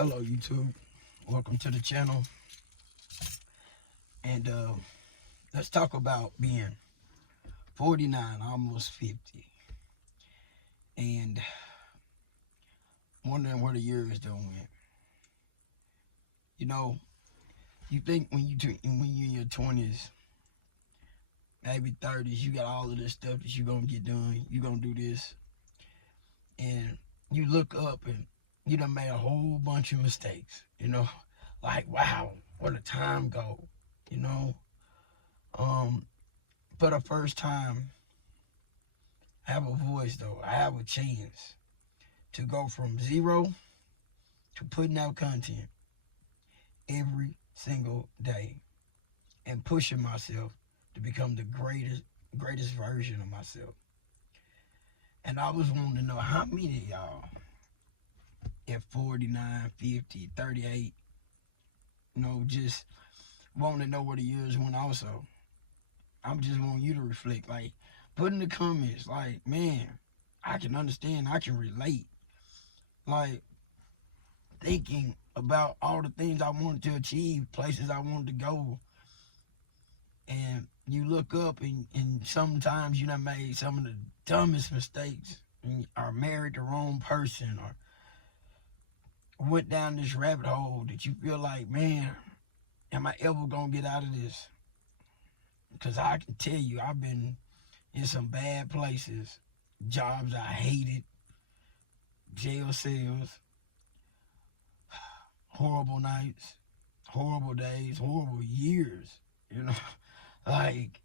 Hello YouTube, welcome to the channel, and let's talk about being 49, almost 50, and wondering where the years done went. You know, you think when you're in your 20s, maybe 30s, you got all of this stuff that you're gonna get done, you're gonna do this, and you look up and you done made a whole bunch of mistakes, like wow, where the time go, you know. For the first time, I have a voice though. I have a chance to go from zero to putting out content every single day and pushing myself to become the greatest version of myself. And I was wanting to know how many of y'all at 49, 50, 38, just wanting to know where the years went also. I'm just wanting you to reflect, like, put in the comments, like, man, I can understand, I can relate. Like, thinking about all the things I wanted to achieve, places I wanted to go. And you look up and sometimes you done made some of the dumbest mistakes, and are married the wrong person, or went down this rabbit hole that you feel like, man, am I ever gonna get out of this? Because I can tell you, I've been in some bad places, jobs I hated, jail cells, horrible nights, horrible days, horrible years, you know. Like,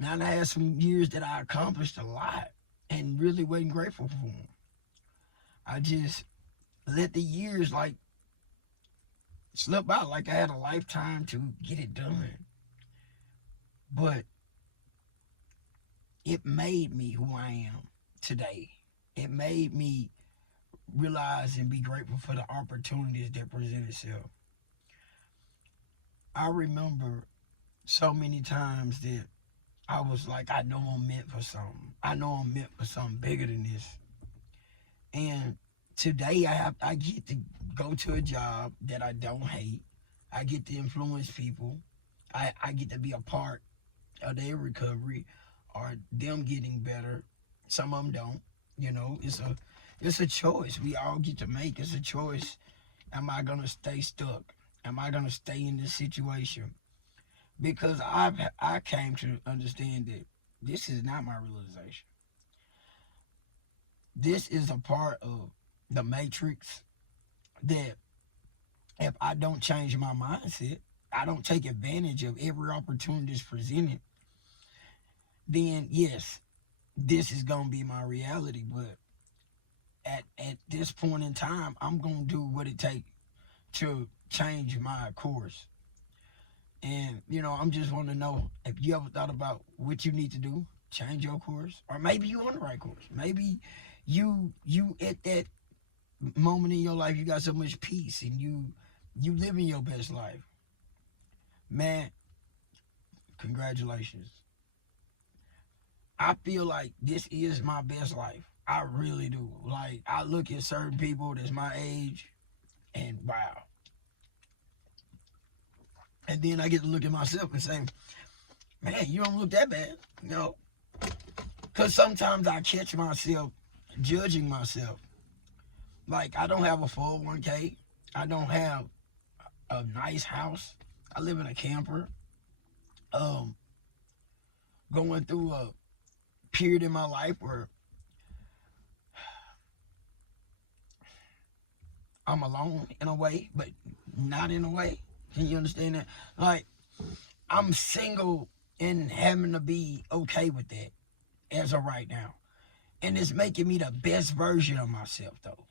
now I had some years that I accomplished a lot and really wasn't grateful for them. I just let the years like slip out like I had a lifetime to get it done. But it made me who I am today. It made me realize and be grateful for the opportunities that present itself. I remember so many times that I was like, I know I'm meant for something. I know I'm meant for something bigger than this. And today I get to go to a job that I don't hate. I get to influence people. I get to be a part of their recovery or them getting better. Some of them don't. It's a choice we all get to make. It's a choice. Am I gonna stay stuck? Am I gonna stay in this situation? Because I came to understand that this is not my realization. This is a part of the matrix that if I don't change my mindset, I don't take advantage of every opportunity that's presented, then yes, this is gonna be my reality. But at this point in time, I'm gonna do what it takes to change my course. And I'm just want to know if you ever thought about what you need to do, change your course, or maybe you on the right course. Maybe you at that moment in your life you got so much peace and you living your best life. Man, congratulations. I feel like this is my best life. I really do. Like, I look at certain people that's my age and wow. And then I get to look at myself and say, man, you don't look that bad, Because sometimes I catch myself judging myself. Like, I don't have a 401k. I don't have a nice house. I live in a camper. Um, Going through a period in my life where I'm alone in a way, but not in a way. Can you understand that? Like, I'm single and having to be okay with that as of right now. And it's making me the best version of myself, though.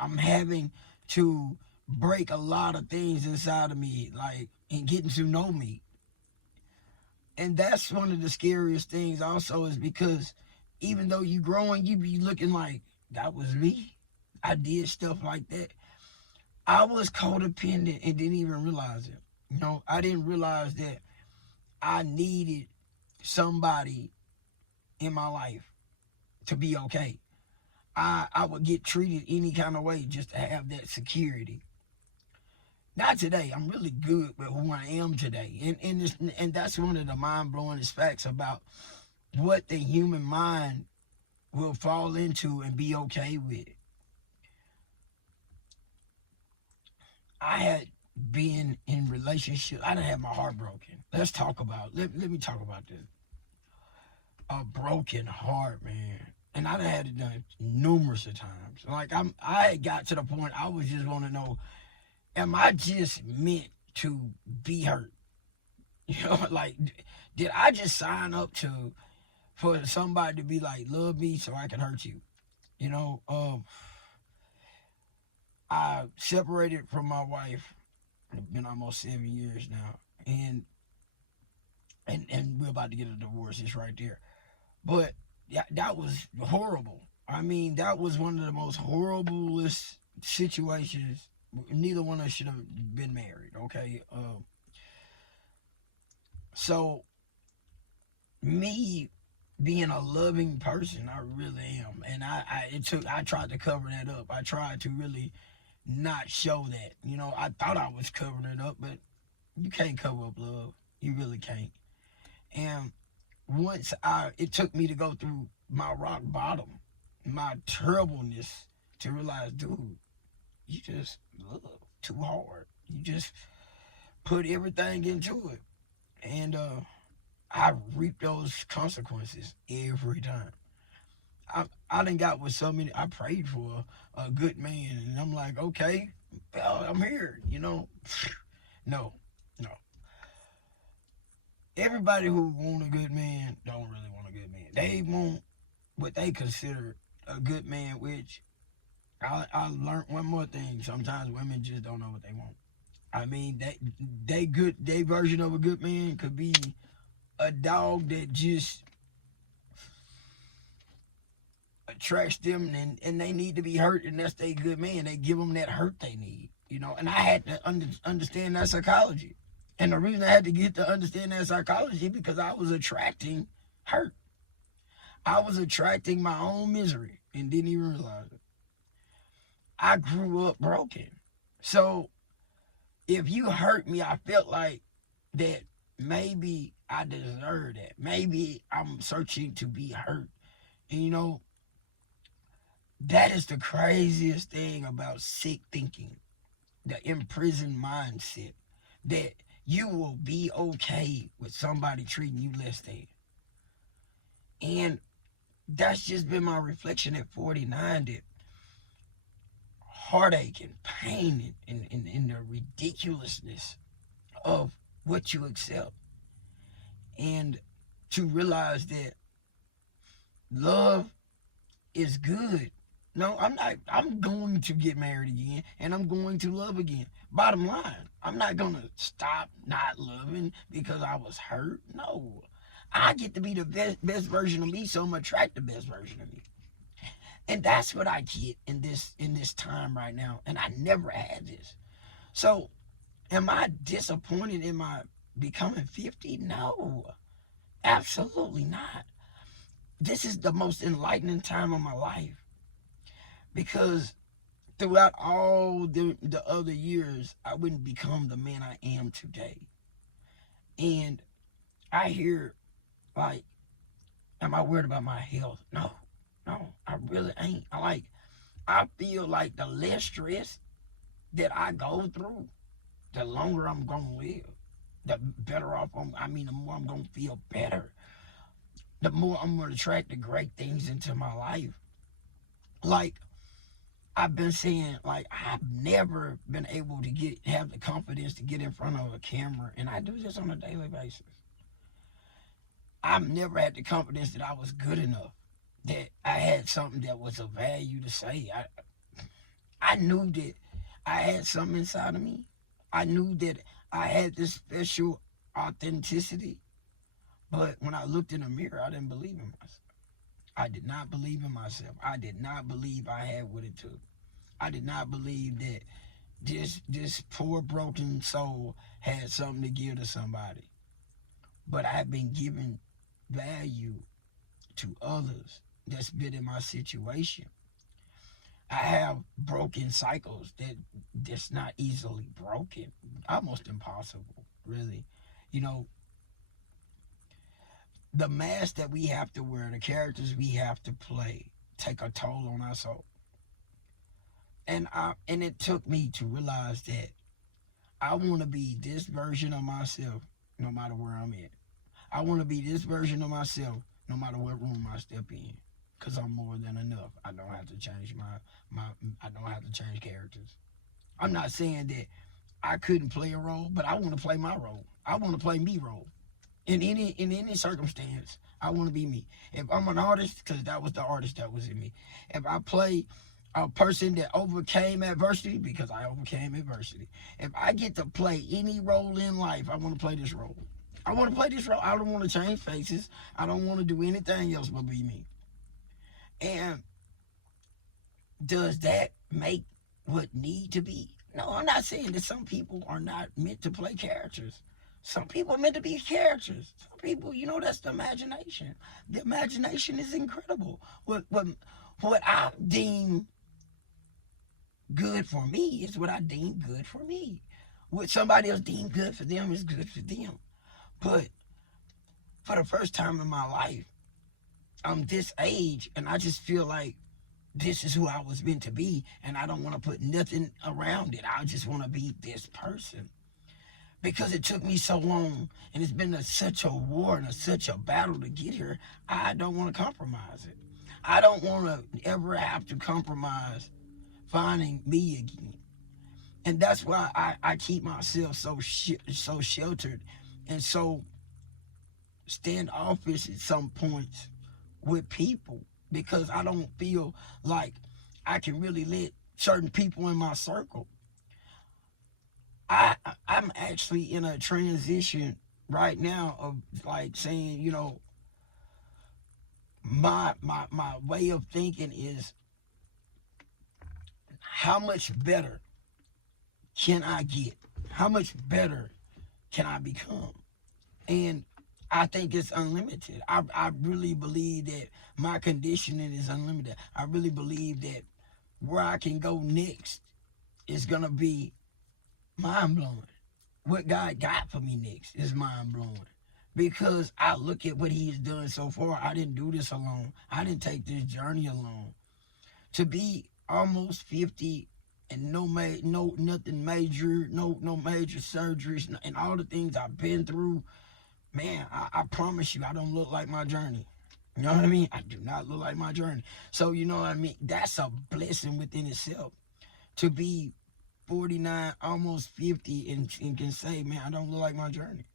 I'm having to break a lot of things inside of me, like, and getting to know me. And that's one of the scariest things also, is because even though you growing, you be looking like, that was me. I did stuff like that. I was codependent and didn't even realize it. I didn't realize that I needed somebody in my life to be okay. I would get treated any kind of way just to have that security. not today. I'm really good with who I am today, and that's one of the mind blowing facts about what the human mind will fall into and be okay with. I had been in relationship. I done had my heart broken. Let me talk about this. A broken heart, man. And I done had it done numerous of times. Like I had got to the point I was just want to know, am I just meant to be hurt? You know, like did I just sign up to for somebody to be like, love me so I can hurt you? You know, I separated from my wife. It's been almost 7 years now, and we're about to get a divorce. It's right there. But yeah, that was horrible. I mean, that was one of the most horriblest situations. Neither one of us should have been married. Okay, so me being a loving person, I really am, and I tried to cover that up. I tried to really not show that. You know, I thought I was covering it up, but you can't cover up love. You really can't. And it took me to go through my rock bottom, my terribleness, to realize, dude, you just love too hard. You just put everything into it, and I reap those consequences every time. I done got with so many. I prayed for a good man, and I'm like, okay, well, I'm here. You know, no, no. Everybody who want a good man don't really want a good man. They want what they consider a good man, which I learned one more thing. Sometimes women just don't know what they want. I mean, they version of a good man could be a dog that just attracts them, and they need to be hurt, and that's their good man. They give them that hurt they need, you know. And I had to understand that psychology, and the reason I had to get to understand that psychology because I was attracting hurt. I was attracting my own misery and didn't even realize it. I grew up broken, so if you hurt me, I felt like that maybe I deserve that. Maybe I'm searching to be hurt, and you know that is the craziest thing about sick thinking, the imprisoned mindset, that you will be okay with somebody treating you less than. And that's just been my reflection at 49, that heartache and pain and the ridiculousness of what you accept. And to realize that love is good. No, I'm not. I'm going to get married again, and I'm going to love again. Bottom line, I'm not gonna stop not loving because I was hurt. No, I get to be the best version of me, so I'm gonna attract the best version of me, and that's what I get in this time right now. And I never had this. So, am I disappointed in my becoming 50? No, absolutely not. This is the most enlightening time of my life because throughout all the other years, I wouldn't become the man I am today. And I hear, like, am I worried about my health? No, no, I really ain't. I feel like the less stress that I go through, the longer I'm gonna live. The better off the more I'm gonna feel better. The more I'm gonna attract the great things into my life. Like, I've been saying, like, I've never been able to have the confidence to get in front of a camera, and I do this on a daily basis. I've never had the confidence that I was good enough, that I had something that was of value to say. I knew that I had something inside of me. I knew that I had this special authenticity, but when I looked in the mirror, I didn't believe in myself. I did not believe in myself. I did not believe I had what it took. I did not believe that this poor broken soul had something to give to somebody. But I've been giving value to others that's been in my situation. I have broken cycles that's not easily broken, almost impossible, really. You know, the mask that we have to wear, the characters we have to play, take a toll on our soul. And it took me to realize that I want to be this version of myself, no matter where I'm at. I want to be this version of myself, no matter what room I step in, cause I'm more than enough. I don't have to change my. I don't have to change characters. I'm not saying that I couldn't play a role, but I want to play my role. I want to play me role in any circumstance. I want to be me. If I'm an artist, because that was the artist that was in me. If I play a person that overcame adversity, because I overcame adversity. If I get to play any role in life, I want to play this role. I want to play this role. I don't want to change faces. I don't want to do anything else but be me. And does that make what need to be? No, I'm not saying that some people are not meant to play characters. Some people are meant to be characters. Some people, that's the imagination. The imagination is incredible. What I deem good for me is what I deem good for me. What somebody else deem good for them is good for them. But for the first time in my life, I'm this age, and I just feel like this is who I was meant to be, and I don't want to put nothing around it. I just want to be this person. Because it took me so long, and it's been such a war and such a battle to get here, I don't want to compromise it. I don't want to ever have to compromise finding me again. And that's why I keep myself so sheltered and so standoffish at some points with people, because I don't feel like I can really let certain people in my circle. I'm actually in a transition right now of like saying, my way of thinking is, how much better can I get? How much better can I become? And I think it's unlimited. I really believe that my conditioning is unlimited. I really believe that where I can go next is going to be mind blowing. What God got for me next is mind blowing. Because I look at what He has done so far. I didn't do this alone. I didn't take this journey alone. To be almost 50 and nothing major, no major surgeries, and all the things I've been through, man, I promise you, I don't look like my journey. You know what I mean? I do not look like my journey. So, you know what I mean? That's a blessing within itself. To be 49, almost 50, and can say, man, I don't look like my journey.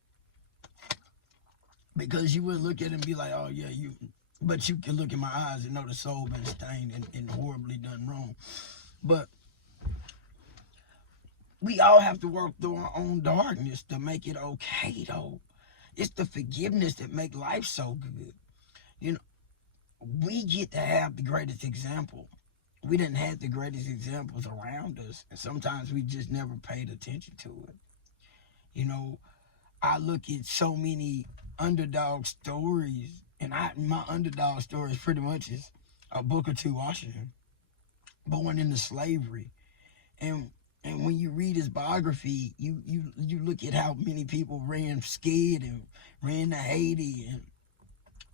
Because you would look at it and be like, oh, yeah, you. But you can look in my eyes and know the soul been stained and horribly done wrong. But we all have to work through our own darkness to make it okay, though. It's the forgiveness that make life so good. You know, we get to have the greatest example. We didn't have the greatest examples around us, and sometimes we just never paid attention to it. You know, I look at so many underdog stories, and my underdog story is pretty much is Booker T. Washington, born into slavery, and when you read his biography, you look at how many people ran scared and ran to Haiti, and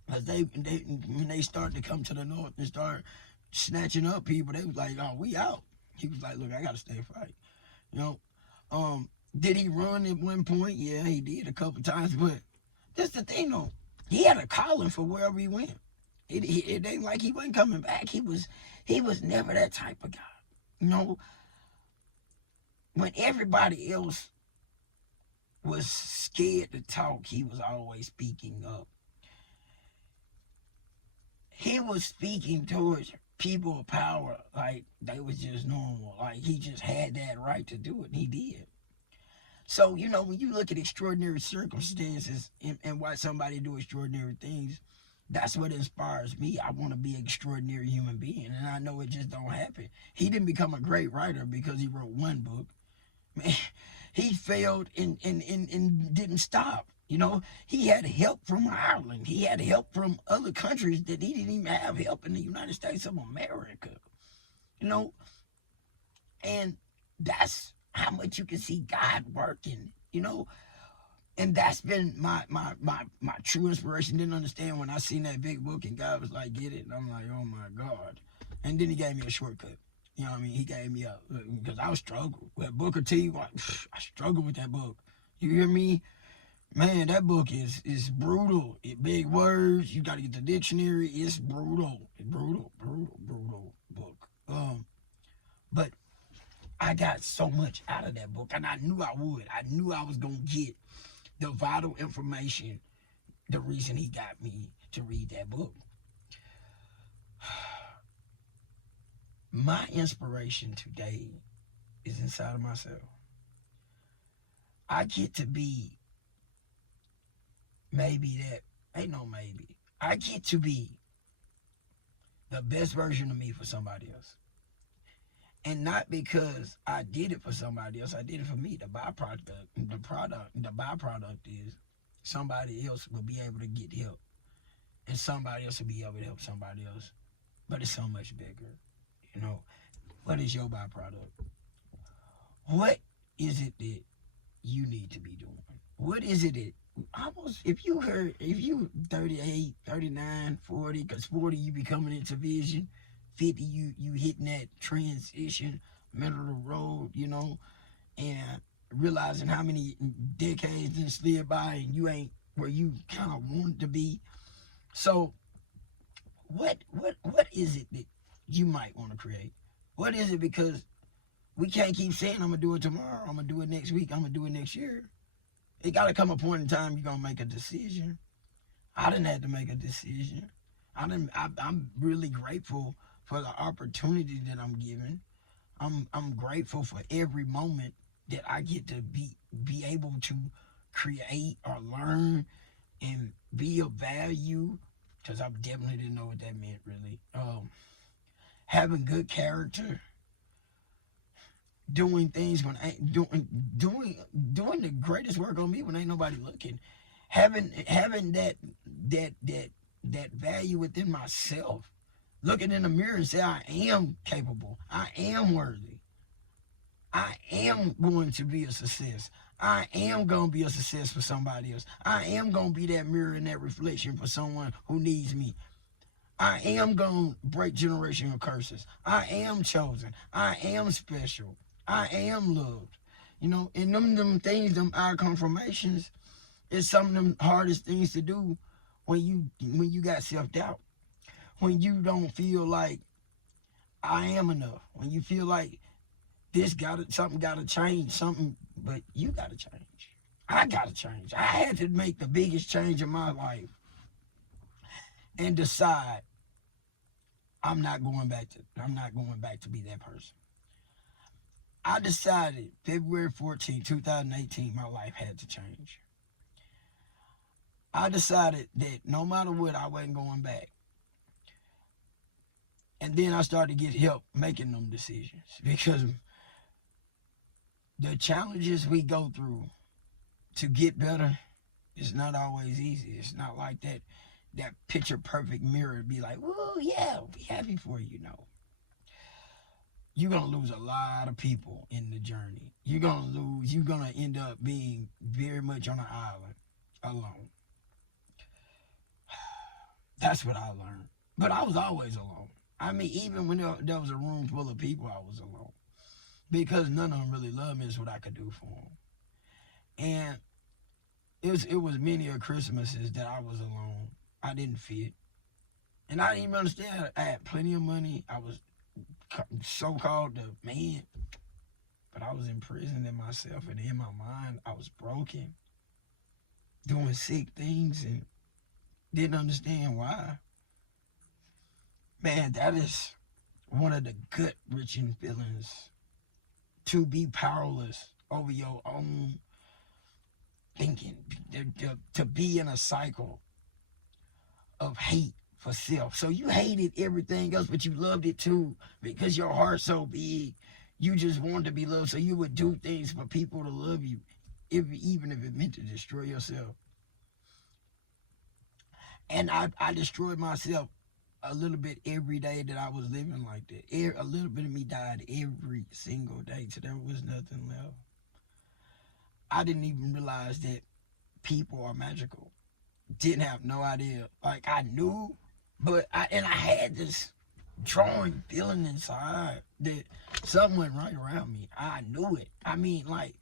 because they when they started to come to the north and start snatching up people, they was like, oh, we out. He was like, look, I gotta stay fight. You know, did he run at one point? Yeah, he did a couple times, but that's the thing though. He had a calling for wherever he went. It ain't like he wasn't coming back. He was never that type of guy. You know, when everybody else was scared to talk, he was always speaking up. He was speaking towards people of power like they was just normal. Like he just had that right to do it, and he did. So, when you look at extraordinary circumstances and why somebody do extraordinary things, that's what inspires me. I want to be an extraordinary human being, and I know it just don't happen. He didn't become a great writer because he wrote one book. Man, he failed and didn't stop. He had help from Ireland. He had help from other countries that he didn't even have help in the United States of America. you know, and that's how much you can see God working, and that's been my true inspiration. Didn't understand when I seen that big book and God was like, get it, and I'm like, oh my God. And then he gave me a shortcut. You know what I mean? He gave me a, because I was struggling with Booker T. I struggled with that book. You hear me? Man, that book is brutal. Big words. You got to get the dictionary. It's brutal. Brutal book. But I got so much out of that book, and I knew I would. I knew I was gonna get the vital information. The reason he got me to read that book. My inspiration today is inside of myself. I get to be maybe that, ain't no maybe. I get to be the best version of me for somebody else. And not because I did it for somebody else, I did it for me. The byproduct is somebody else will be able to get help. And somebody else will be able to help somebody else. But it's so much bigger. What is your byproduct? What is it that you need to be doing? What is it that if you 38, 39, 40, because 40 you be coming into vision, 50 you hitting that transition, middle of the road, and realizing how many decades done slid by and you ain't where you kind of wanted to be. So what is it that you might want to create? What is it? Because we can't keep saying I'm gonna do it tomorrow, I'm gonna do it next week, I'm gonna do it next year. It gotta come a point in time you're gonna make a decision. I didn't have to make a decision. I'm really grateful for the opportunity that I'm given. I'm grateful for every moment that I get to be able to create or learn and be of value, because I definitely didn't know what that meant really. Having good character, doing things when ain't doing the greatest work on me when ain't nobody looking, having that value within myself, looking in the mirror and say I am capable, I am worthy, I am going to be a success. I am going to be a success for somebody else. I am going to be that mirror and that reflection for someone who needs me. I am going to break generational curses. I am chosen. I am special. I am loved. And them things, them our confirmations, is some of them hardest things to do when you got self-doubt. When you don't feel like I am enough. When you feel like something gotta change, but you gotta change. I gotta change. I had to make the biggest change in my life and decide I'm not going back to be that person. I decided February 14, 2018, my life had to change. I decided that no matter what, I wasn't going back. And then I started to get help making them decisions, because the challenges we go through to get better is not always easy. It's not like that picture perfect mirror to be like, "Whoa, yeah, we happy for you." No. You're going to lose a lot of people in the journey. You're going to end up being very much on an island alone. That's what I learned. But I was always alone. I mean, even when there was a room full of people, I was alone. Because none of them really loved me is what I could do for them. And it was many of Christmases that I was alone. I didn't fit. And I didn't even understand. I had plenty of money. I was so-called the man. But I was imprisoned in myself, and in my mind, I was broken. Doing sick things and didn't understand why. Man, that is one of the gut-wrenching feelings, to be powerless over your own thinking, to be in a cycle of hate for self. So you hated everything else, but you loved it too, because your heart's so big. You just wanted to be loved, so you would do things for people to love you, even if it meant to destroy yourself. And I destroyed myself a little bit every day that I was living like that. A little bit of me died every single day till there was nothing left. I didn't even realize that people are magical. Didn't have no idea. Like I knew, but I had this drawing feeling inside that something went right around me. I knew it. I mean, like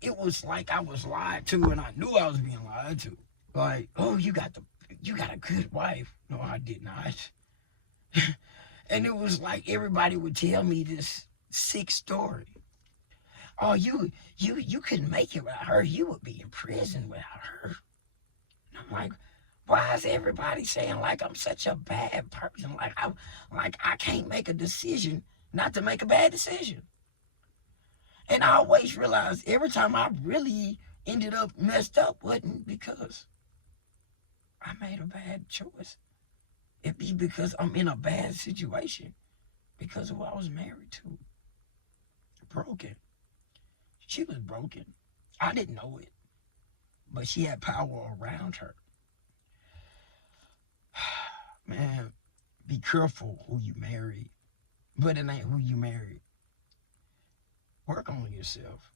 it was like I was lied to, and I knew I was being lied to. Like, oh, you got a good wife. No, I did not. And it was like everybody would tell me this sick story. Oh, you couldn't make it without her. You would be in prison without her. And I'm like, why is everybody saying like I'm such a bad person? Like I can't make a decision not to make a bad decision. And I always realized every time I really ended up messed up wasn't because I made a bad choice. It be because I'm in a bad situation because of who I was married to. Broken. She was broken. I didn't know it, but she had power around her. Man, be careful who you marry, but it ain't who you marry. Work on yourself.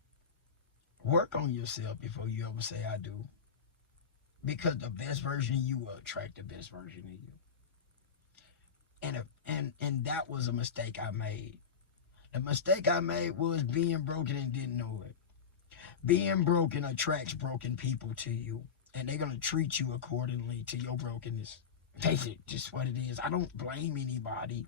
Work on yourself before you ever say I do. Because the best version of you will attract the best version of you. And that was a mistake I made. The mistake I made was being broken and didn't know it. Being broken attracts broken people to you, and they're gonna treat you accordingly to your brokenness. That's it, just what it is. I don't blame anybody.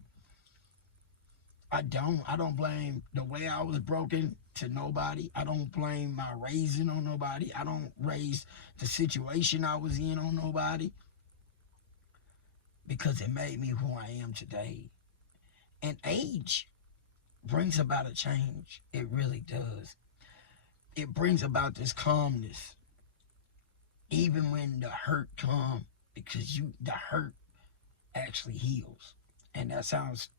I don't blame the way I was broken to nobody. I don't blame my raising on nobody. I don't raise the situation I was in on nobody because it made me who I am today. And age brings about a change. It really does. It brings about this calmness, even when the hurt comes, because the hurt actually heals. And that sounds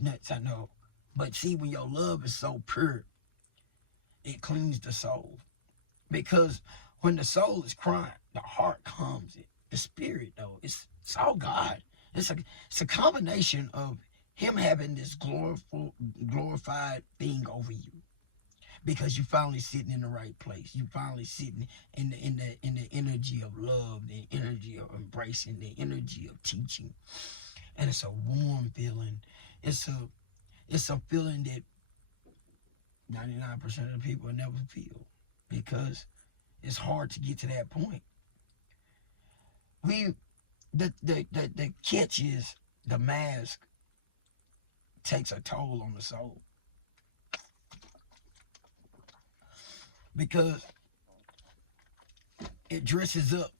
nuts, I know. But see, when your love is so pure, it cleans the soul. Because when the soul is crying, the heart calms it. The spirit, though, it's all God. It's a combination of Him having this glorified thing over you. Because you finally sitting in the right place. You finally sitting in the energy of love, the energy of embracing, the energy of teaching. And it's a warm feeling. It's a feeling that 99% of the people never feel because it's hard to get to that point. The catch is the mask takes a toll on the soul because it dresses up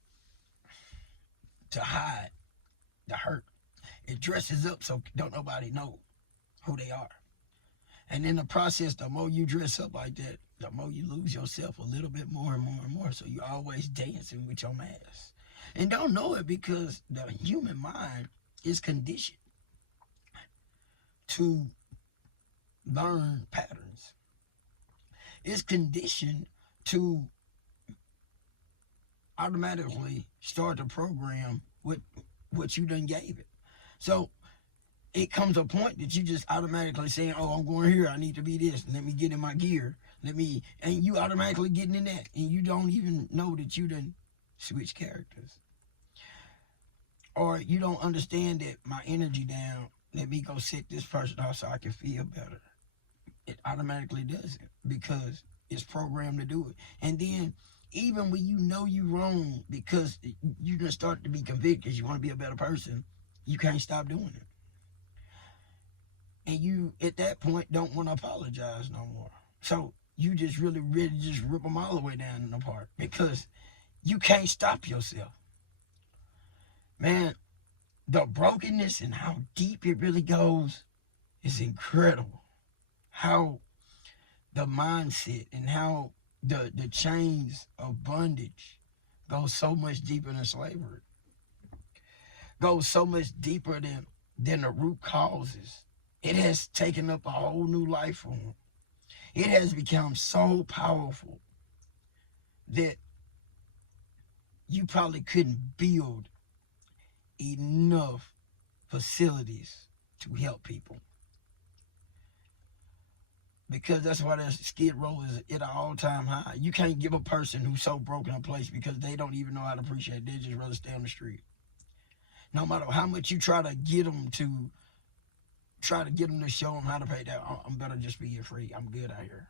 to hide the hurt. It dresses up so don't nobody know who they are. And in the process, the more you dress up like that, the more you lose yourself a little bit more and more and more. So you're always dancing with your mask. And don't know it because the human mind is conditioned to learn patterns. It's conditioned to automatically start the program with what you done gave it. So it comes a point that you just automatically saying, oh, I'm going here, I need to be this, let me get in my gear, and you automatically getting in that, and you don't even know that you done switch characters. Or you don't understand that my energy down, let me go sit this person off so I can feel better. It automatically does it because it's programmed to do it. And then even when you know you wrong because you gonna start to be convicted because you want to be a better person, you can't stop doing it. And you, at that point, don't want to apologize no more. So you just really just rip them all the way down and apart because you can't stop yourself. Man, the brokenness and how deep it really goes is incredible. How the mindset and how the chains of bondage go so much deeper than slavery. Goes so much deeper than the root causes. It has taken up a whole new life form. It has become so powerful that you probably couldn't build enough facilities to help people. Because that's why that skid row is at an all-time high. You can't give a person who's so broken a place because they don't even know how to appreciate it. They just rather stay on the street. No matter how much you try to get them to show them how to pay that, I'm better just being free. I'm good out here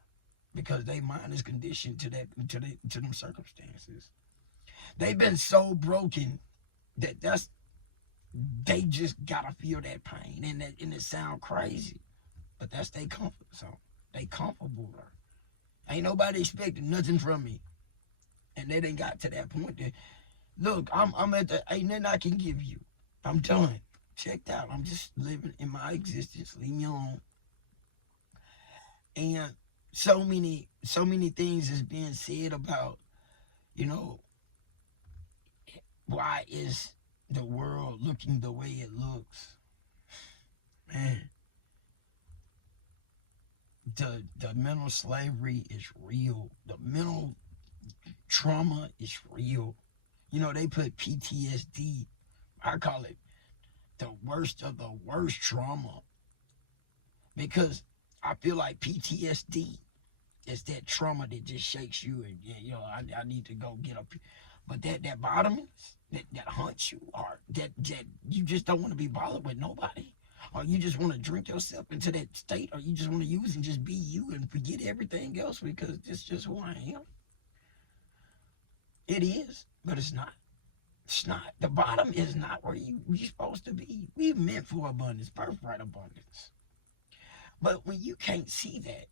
because their mind is conditioned to them circumstances. They've been so broken that they just gotta feel that pain, and it sound crazy, but that's their comfort zone. They comfortable there. Ain't nobody expecting nothing from me, and they done got to that point that, look, I'm at the ain't nothing I can give you. I'm done. Checked out. I'm just living in my existence. Leave me alone. And so many things is being said about, you know, why is the world looking the way it looks? Man, the mental slavery is real. The mental trauma is real. You know, they put PTSD, I call it the worst of the worst trauma, because I feel like PTSD is that trauma that just shakes you and, you know, I need to go get up. But that bottom that haunts you, or that you just don't want to be bothered with nobody, or you just want to drink yourself into that state, or you just want to use and just be you and forget everything else because it's just who I am. It is, but it's not. It's not. The bottom is not where you're supposed to be. We're meant for abundance, birthright abundance. But when you can't see that,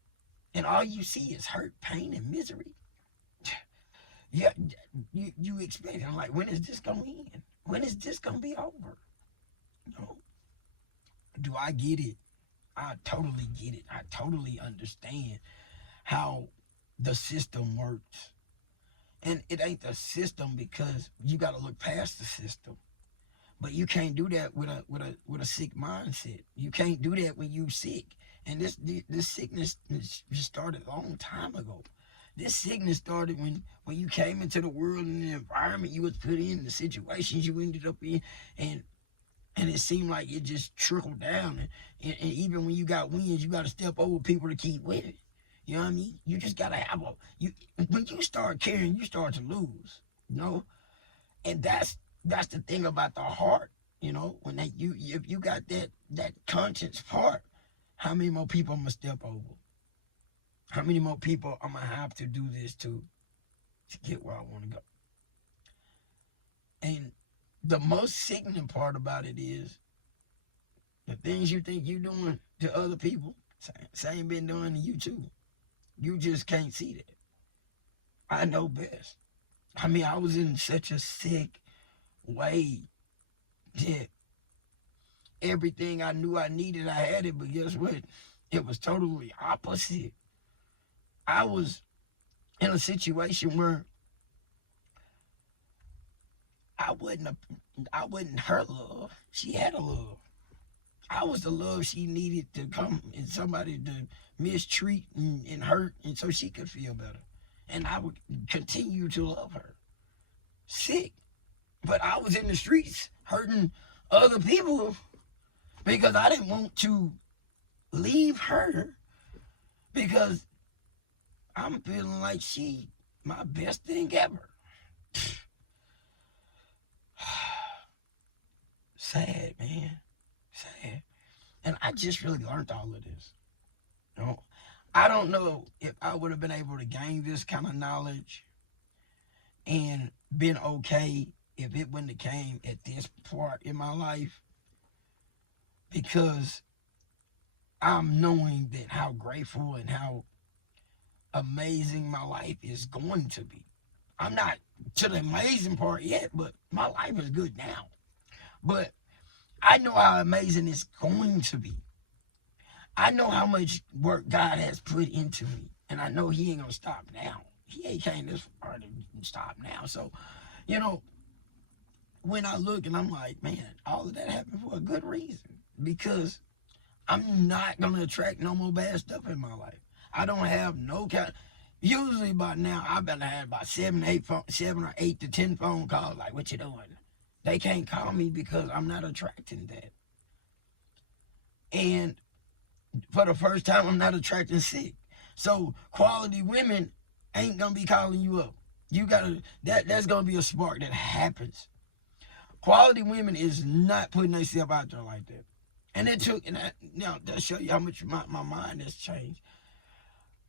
and all you see is hurt, pain, and misery, yeah, you expect, I'm like, when is this gonna end? When is this gonna be over? No. Do I get it? I totally get it. I totally understand how the system works. And it ain't the system because you got to look past the system. But you can't do that with a sick mindset. You can't do that when you sick. And this sickness just started a long time ago. This sickness started when you came into the world and the environment you was put in, the situations you ended up in, and it seemed like it just trickled down. And even when you got wins, you got to step over people to keep winning. You know what I mean? You just gotta have when you start caring, you start to lose. You know, and that's the thing about the heart. You know, when if you got that conscience part, how many more people I'm gonna step over? How many more people I'm gonna have to do this to get where I want to go? And the most sickening part about it is the things you think you're doing to other people, same been doing to you too. You just can't see that. I know best. I mean, I was in such a sick way that everything I knew I needed, I had it, but guess what? It was totally opposite. I was in a situation where I wasn't her love. She had a love. I was the love she needed to come and somebody to mistreat and hurt, and so she could feel better. And I would continue to love her. Sick. But I was in the streets hurting other people because I didn't want to leave her because I'm feeling like she my best thing ever. Sad, man. Sad. And I just really learned all of this. You know, I don't know if I would have been able to gain this kind of knowledge and been okay if it wouldn't have came at this part in my life, because I'm knowing that how grateful and how amazing my life is going to be. I'm not to the amazing part yet, but my life is good now. But I know how amazing it's going to be. I know how much work God has put into me, and I know He ain't gonna stop now. He ain't came this far to stop now. So, you know, when I look and I'm like, man, all of that happened for a good reason, because I'm not gonna attract no more bad stuff in my life. I don't have no kind. Usually by now, I better have about 7 or 8 to 10 phone calls. Like, what you doing? They can't call me because I'm not attracting that. And for the first time, I'm not attracting sick. So quality women ain't gonna be calling you up. You gotta that's gonna be a spark that happens. Quality women is not putting themselves out there like that. And it took, and now to show you how much my mind has changed.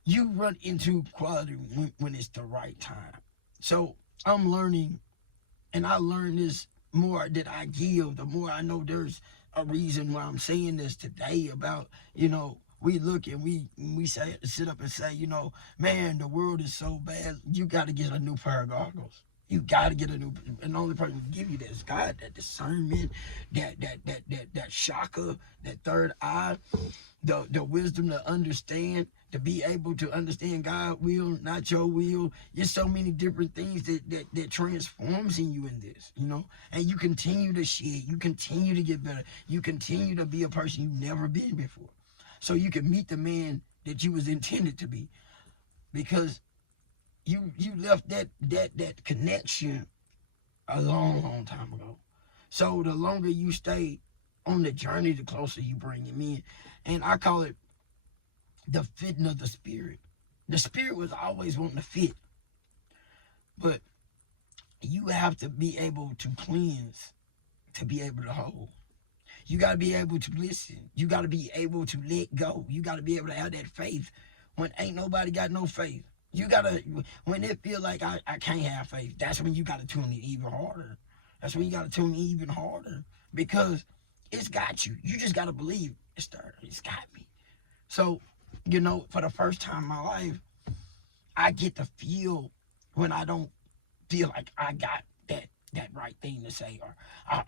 You run into quality when it's the right time. So I'm learning, and I learn this more that I give, the more I know there's a reason why I'm saying this today about, we look and we say, sit up and say, man, the world is so bad. You got to get a new pair of goggles. You got to get a new, and the only person who can give you that is God, that discernment, that chakra, that third eye, the wisdom to understand, to be able to understand God's will, not your will. There's so many different things that transforms in you in this, and you continue to shed, you continue to get better, you continue to be a person you've never been before, so you can meet the man that you was intended to be, because you left that connection a long time ago. So the longer you stay on the journey, the closer you bring him in. And I call it the fitting of the spirit. The spirit was always wanting to fit, but you have to be able to cleanse to be able to hold. You got to be able to listen. You got to be able to let go. You got to be able to have that faith when ain't nobody got no faith. You got to, when it feel like I can't have faith, that's when you got to tune it even harder. That's when you got to tune it even harder, because it's got you. You just got to believe it's there. It's got me. So, for the first time in my life, I get to feel when I don't feel like I got that right thing to say, or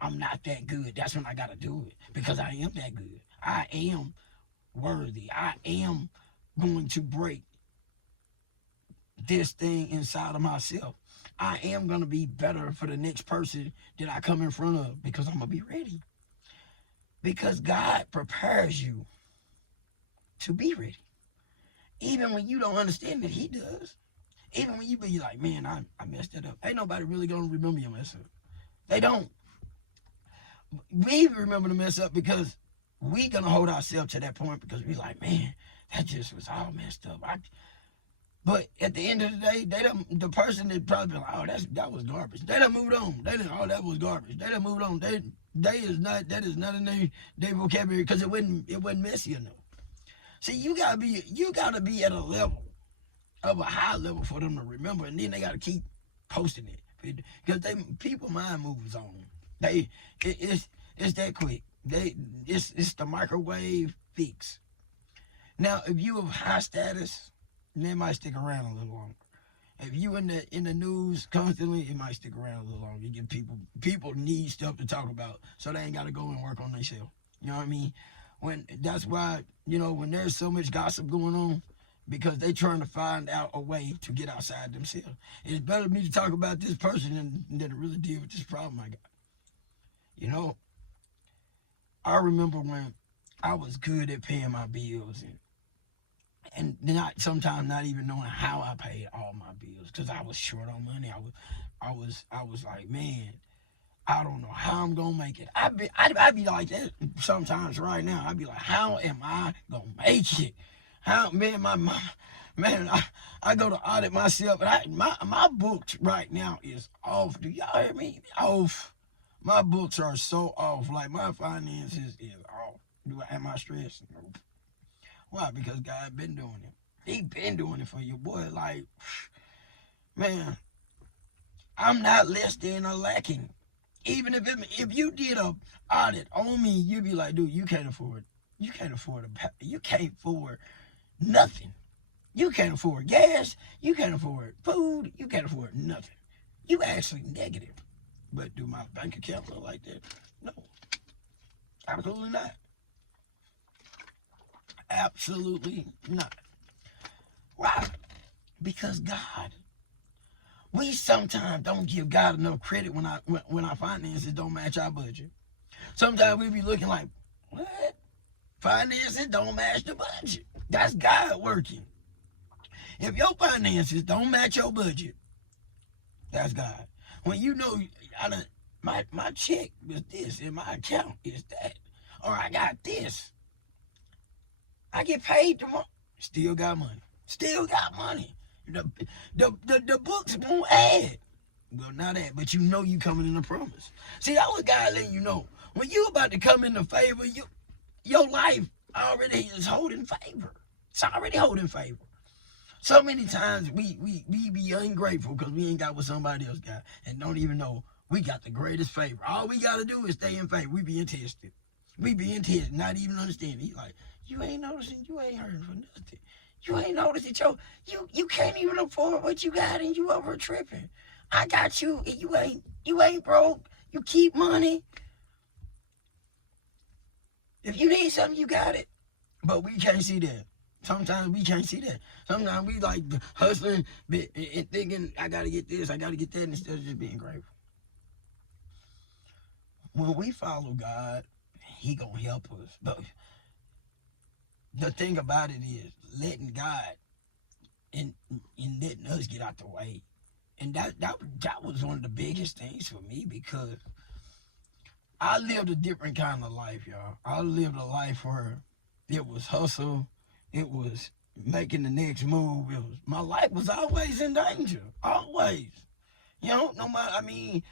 I'm not that good. That's when I got to do it, because I am that good. I am worthy. I am going to break this thing inside of myself. I am going to be better for the next person that I come in front of, because I'm going to be ready. Because God prepares you to be ready. Even when you don't understand it, he does. Even when you be like, man, I messed that up. Ain't nobody really going to remember your mess up. They don't. We remember the mess up because we going to hold ourselves to that point, because we like, man, that just was all messed up. But at the end of the day, the person that probably be like, oh, that was garbage. They done moved on. They done, oh, that was garbage. They done moved on. That is not in their vocabulary, because it wasn't messy enough. See, you gotta be at a level of a high level for them to remember, and then they gotta keep posting it, because people mind moves on. It's that quick. It's the microwave fix. Now, if you have high status, they might stick around a little longer. If you in the news constantly, it might stick around a little longer. You get people need stuff to talk about, so they ain't got to go and work on themselves. You know what I mean? That's why, when there's so much gossip going on, because they trying to find out a way to get outside themselves. It's better for me to talk about this person than to really deal with this problem I got. I remember when I was good at paying my bills, and sometimes not even knowing how I paid all my bills, because I was short on money. I was like, man, I don't know how I'm gonna make it. I'd be like that sometimes right now. I'd be like, how am I gonna make it? How, man, man, I go to audit myself, and my books right now is off. Do y'all hear me? Off. My books are so off. Like, my finances is off. Am I stressed? Nope. Why? Because God been doing it. He been doing it for you, boy. Like, man, I'm not less than or lacking. Even if you did a audit on me, you'd be like, dude, you can't afford nothing. You can't afford gas. You can't afford food. You can't afford nothing. You actually negative. But do my bank account look like that? No, absolutely not. Absolutely not. Why? Because God. We sometimes don't give God enough credit when our finances don't match our budget. Sometimes we be looking like, what? Finances don't match the budget. That's God working. If your finances don't match your budget, that's God. When my check is this and my account is that, or I got this, I get paid tomorrow. Still got money. Still got money. The books won't add. Well, not that, but you know you coming in the promise. See, that was God letting you know. When you about to come into favor, your life already is holding favor. It's already holding favor. So many times we be ungrateful because we ain't got what somebody else got and don't even know we got the greatest favor. All we got to do is stay in favor. We being tested. We being tested, not even understanding. He like, you ain't noticing, you ain't hurting for nothing. You ain't noticing, you can't even afford what you got and you over tripping. I got you and you ain't broke. You keep money. If you need something, you got it. But we can't see that. Sometimes we can't see that. Sometimes we like hustling and thinking, I gotta get this, I gotta get that, instead of just being grateful. When we follow God, He gonna help us. But the thing about it is letting God and letting us get out the way. And that was one of the biggest things for me, because I lived a different kind of life, y'all. I lived a life where it was hustle, it was making the next move. It was, my life was always in danger, always. You know, no matter. I mean,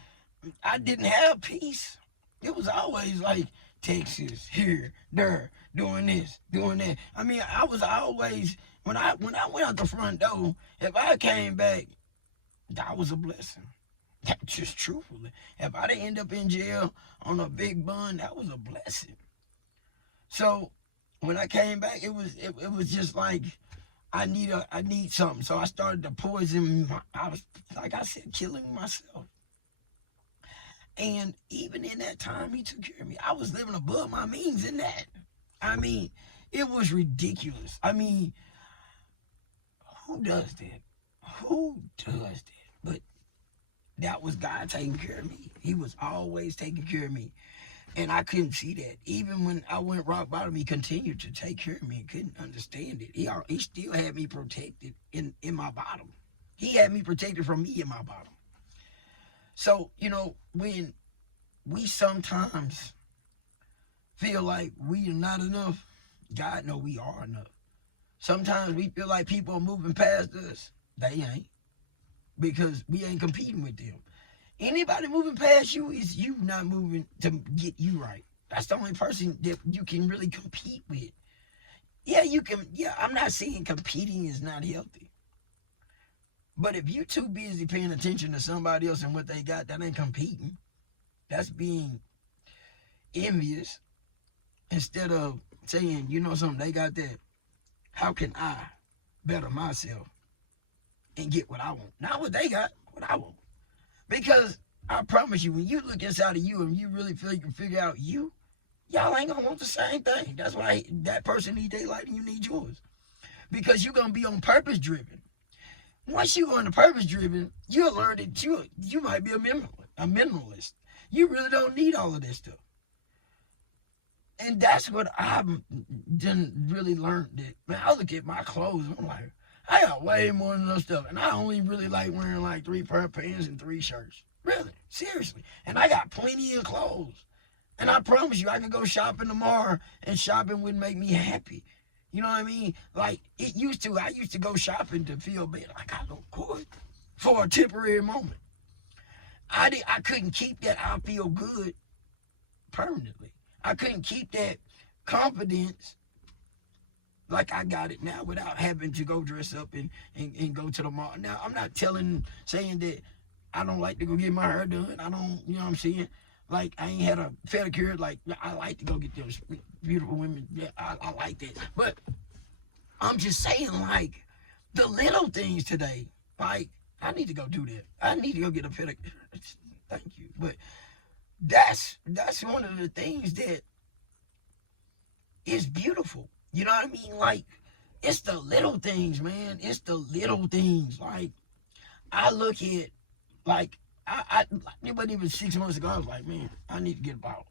I didn't have peace. It was always like Texas, here, there, doing this, doing that. I mean, I was always, when I went out the front door, if I came back, that was a blessing. That's just truthfully. If I didn't end up in jail on a big bun, that was a blessing. So when I came back, it was just like I need something. So I started to poison. I was, like I said, killing myself. And even in that time, He took care of me. I was living above my means in that. I mean, it was ridiculous. I mean, who does that? Who does that? But that was God taking care of me. He was always taking care of me. And I couldn't see that. Even when I went rock bottom, He continued to take care of me. I couldn't understand it. He still had me protected in my bottom. He had me protected from me in my bottom. So, you know, when we sometimes feel like we are not enough, God know we are enough. Sometimes we feel like people are moving past us. They ain't. Because we ain't competing with them. Anybody moving past you is you not moving to get you right. That's the only person that you can really compete with. Yeah, you can. Yeah, I'm not saying competing is not healthy. But if you're too busy paying attention to somebody else and what they got, that ain't competing. That's being envious instead of saying, you know something, they got that. How can I better myself and get what I want? Not what they got, what I want. Because I promise you, when you look inside of you and you really feel you can figure out you, y'all ain't gonna want the same thing. That's why that person needs their light and you need yours. Because you're gonna be on purpose driven. Once you go into purpose driven, you'll learn that you might be a minimalist. You really don't need all of this stuff. And that's what I've done really learned. That, man, I look at my clothes and I'm like, I got way more than enough stuff. And I only really like wearing like 3 pair of pants and 3 shirts. Really, seriously. And I got plenty of clothes. And I promise you, I could go shopping tomorrow and shopping would make me happy. You know what I mean? Like it used to. I used to go shopping to feel better. Like I look good for a temporary moment. I couldn't keep that I feel good permanently. I couldn't keep that confidence like I got it now without having to go dress up and go to the mall. Now, I'm not saying that I don't like to go get my hair done. I don't, you know what I'm saying? Like, I ain't had a pedicure. Like, I like to go get those beautiful women. Yeah, I like that. But I'm just saying, like, the little things today, like, I need to go do that. I need to go get a pedicure. Thank you. But that's one of the things that is beautiful. You know what I mean? Like, it's the little things, man. It's the little things. Like, I look at, like, it wasn't even 6 months ago. I was like, man, I need to get about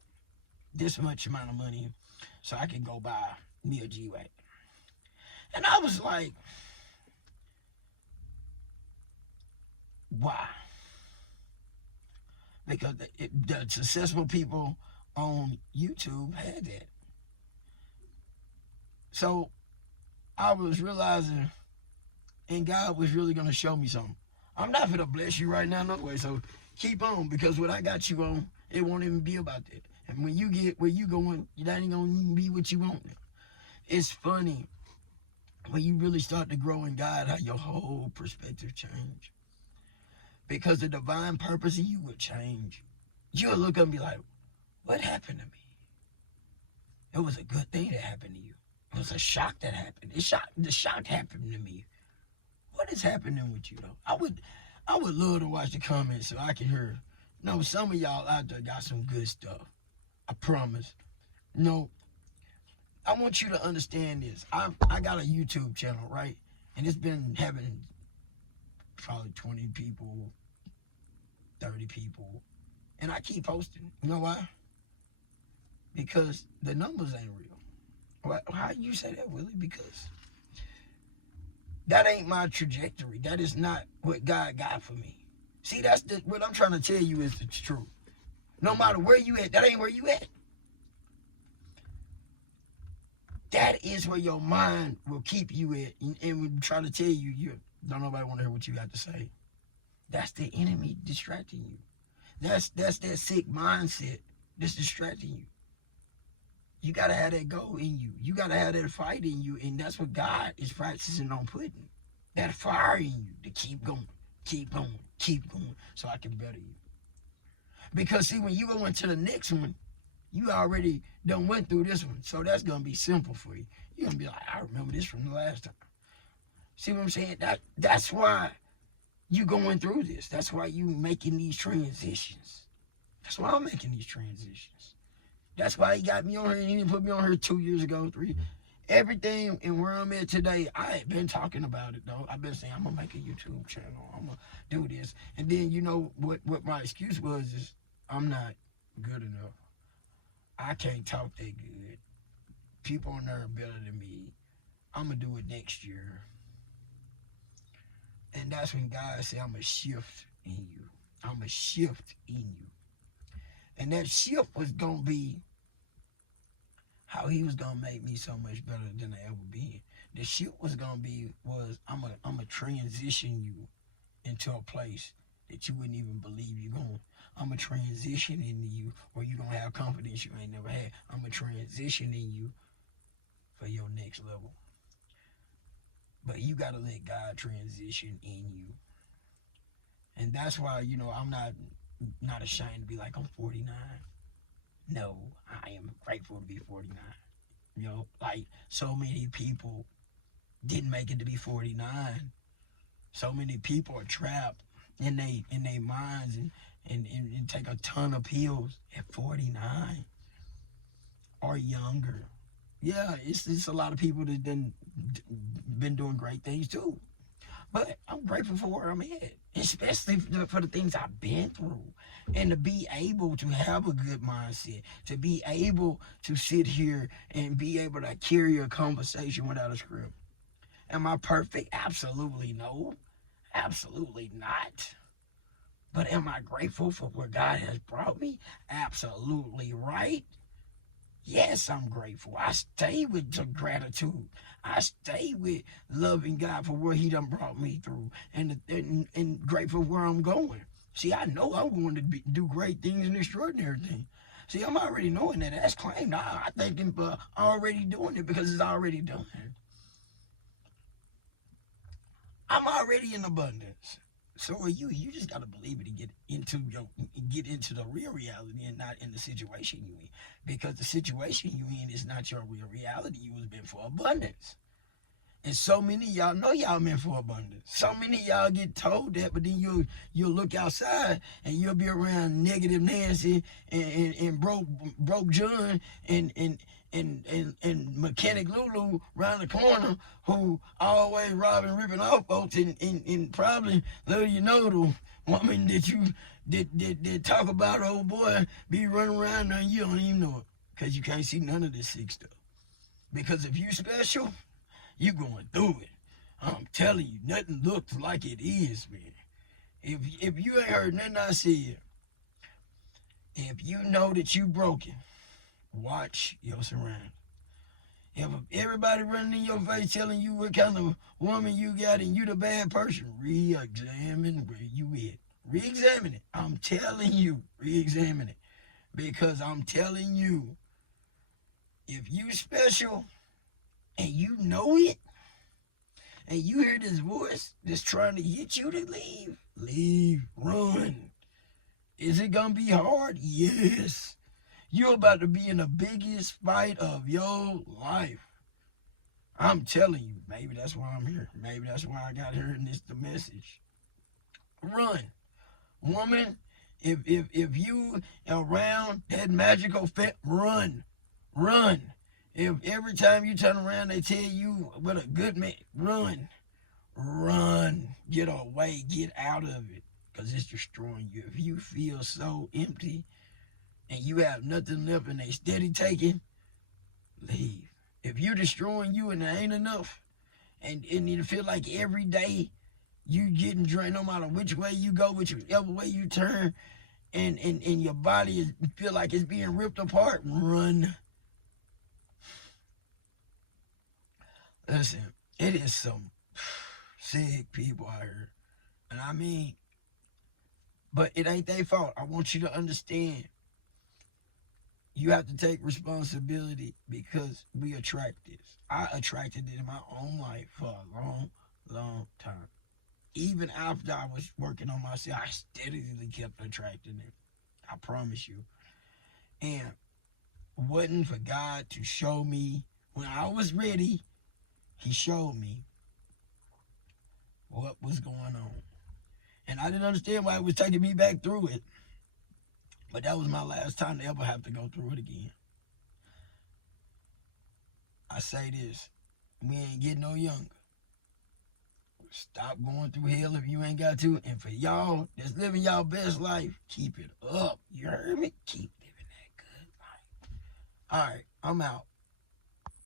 this much amount of money so I can go buy me a G-Wagon. And I was like, why? Because the successful people on YouTube had that. So I was realizing, and God was really gonna show me something. I'm not gonna bless you right now, no way. So keep on, because what I got you on, it won't even be about that. And when you get where you going, that ain't gonna even be what you want. It's funny when you really start to grow in God, how your whole perspective change. Because the divine purpose of you will change. You'll look up and be like, what happened to me? It was a good thing that happened to you. It was a shock that happened. The shock happened to me. What is happening with you though? I would love to watch the comments so I can hear. No, some of y'all out there got some good stuff. I promise. No, I want you to understand this. I got a YouTube channel, right? And it's been having probably 20 people, 30 people. And I keep posting. You know why? Because the numbers ain't real. How you say that, Willie? Because that ain't my trajectory. That is not what God got for me. See, what I'm trying to tell you is the truth. No matter where you at, that ain't where you at. That is where your mind will keep you at. And we try to tell you, don't nobody want to hear what you got to say. That's the enemy distracting you. That's that sick mindset that's distracting you. You got to have that go in you. You got to have that fight in you. And that's what God is practicing on putting. That fire in you to keep going, keep going, keep going, so I can better you. Because see, when you go into the next one, you already done went through this one. So that's going to be simple for you. You're going to be like, I remember this from the last time. See what I'm saying? That's why you going through this. That's why you making these transitions. That's why I'm making these transitions. That's why he got me on here. He didn't put me on here 2 years ago, 3. Everything and where I'm at today, I ain't been talking about it though. I've been saying I'm gonna make a YouTube channel. I'm gonna do this. And then you know what my excuse was is I'm not good enough. I can't talk that good. People on there are better than me. I'm gonna do it next year. And that's when God said I'm gonna shift in you. I'm gonna shift in you. And that shift was gonna be how he was gonna make me so much better than I ever been. The shift was gonna be I'm gonna transition you into a place that you wouldn't even believe you're going. I'm gonna transition into you where you're gonna have confidence you ain't never had. I'm gonna transition in you for your next level. But you gotta let God transition in you. And that's why, I'm not ashamed to be like I'm 49. No, I am grateful to be 49. Like so many people didn't make it to be 49. So many people are trapped in their minds and take a ton of pills at 49 or younger. Yeah, it's a lot of people that been doing great things too. But I'm grateful for where I'm at, especially for the things I've been through. And to be able to have a good mindset, to be able to sit here and be able to carry a conversation without a script. Am I perfect? Absolutely no. Absolutely not. But am I grateful for where God has brought me? Absolutely right. Yes, I'm grateful. I stay with some gratitude. I stay with loving God for where he done brought me through and grateful where I'm going. See, I know I'm going to do great things and extraordinary things. See, I'm already knowing that. That's claimed. I think I'm already doing it because it's already done. I'm already in abundance. So are you. You just gotta believe it and get into the real reality and not in the situation you in. Because the situation you in is not your real reality. You was meant for abundance. And so many of y'all know y'all meant for abundance. So many of y'all get told that, but then you'll look outside and you'll be around negative Nancy and broke John and Mechanic Lulu around the corner who always robbing, ripping off folks and probably little the woman that you that talk about old boy be running around and you don't even know it because you can't see none of this sick stuff. Because if you special, you going through it. I'm telling you, nothing looks like it is, man. If you ain't heard nothing I said, if you know that you broken, watch your surroundings. If everybody running in your face telling you what kind of woman you got and you the bad person, re-examine where you at. Re-examine it. I'm telling you, re-examine it. Because I'm telling you, if you special and you know it, and you hear this voice that's trying to get you to leave, leave, run. Is it gonna be hard? Yes. You're about to be in the biggest fight of your life. I'm telling you, maybe that's why I'm here. Maybe that's why I got here and it's the message. Run. Woman, if you around that magical run. Run. If every time you turn around they tell you what a good man, run. Run. Get away. Get out of it. Because it's destroying you. If you feel so empty and you have nothing left and they steady taking, leave. If you're destroying you and there ain't enough, and you feel like every day you getting drained, no matter which way you go, whichever way you turn, and your body feel like it's being ripped apart, run. Listen, it is some sick people out here. And I mean, but it ain't their fault. I want you to understand. You have to take responsibility because we attract this. I attracted it in my own life for a long, long time. Even after I was working on myself, I steadily kept attracting it. I promise you. And wasn't for God to show me when I was ready, He showed me what was going on. And I didn't understand why it was taking me back through it. But that was my last time to ever have to go through it again. I say this, we ain't getting no younger. Stop going through hell if you ain't got to. And for y'all that's living y'all best life, keep it up. You heard me? Keep living that good life. All right, I'm out.